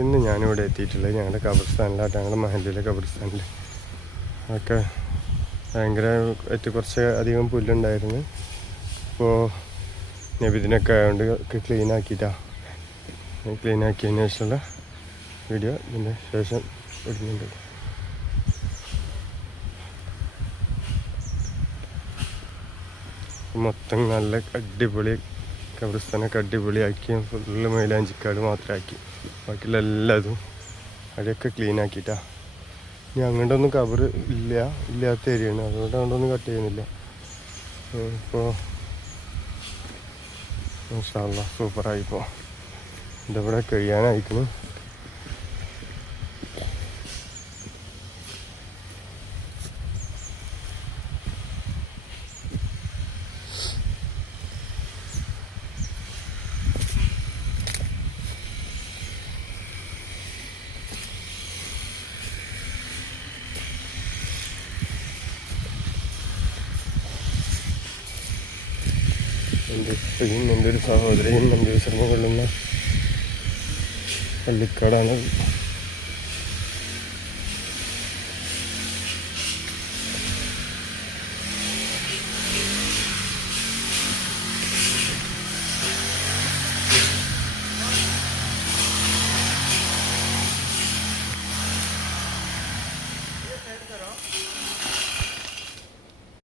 ഇന്ന് ഞാനിവിടെ എത്തിയിട്ടുള്ളത് ഞങ്ങളുടെ ഖബർസ്ഥാനിലാട്ട് ഞങ്ങളുടെ മഹലിലെ കബർസ്ഥാനിൽ അതൊക്കെ ഭയങ്കര കുറച്ച് അധികം പുല്ലുണ്ടായിരുന്നു. അപ്പോൾ നബിദിനൊക്കെ ആയതുകൊണ്ട് ഒക്കെ ക്ലീൻ ആക്കിയിട്ടാണ് ക്ലീൻ ആക്കിയതിന് ശേഷമുള്ള വീഡിയോ ഇതിന്റെ ശേഷം ഇടുന്നുണ്ട്. മൊത്തം നല്ല അടിപൊളി കബർസ്ഥാനൊക്കെ അടിപൊളിയാക്കി. ഫുള്ള് മൈലാഞ്ചിക്കാട് മാത്രമാക്കി ബാക്കിയുള്ള എല്ലാതും അവിടെയൊക്കെ ക്ലീൻ ആക്കിയിട്ടാ. ഇനി അങ്ങോട്ടൊന്നും കവർ ഇല്ല ഇല്ലാത്ത ഏരിയയാണ് അതുകൊണ്ട് അങ്ങോട്ടൊന്നും കട്ട് ചെയ്യുന്നില്ല. ഇപ്പോൾ ഇൻഷാല്ല സൂപ്പറായിപ്പോൾ ഇതിവിടെ കഴിയാനായിരിക്കുന്നു എന്റെ ഉപ്പയും എന്റെ ഒരു സഹോദരയും എന്റെ ഒരു ശ്രമം കൊള്ളുന്ന പള്ളിക്കാടാണ്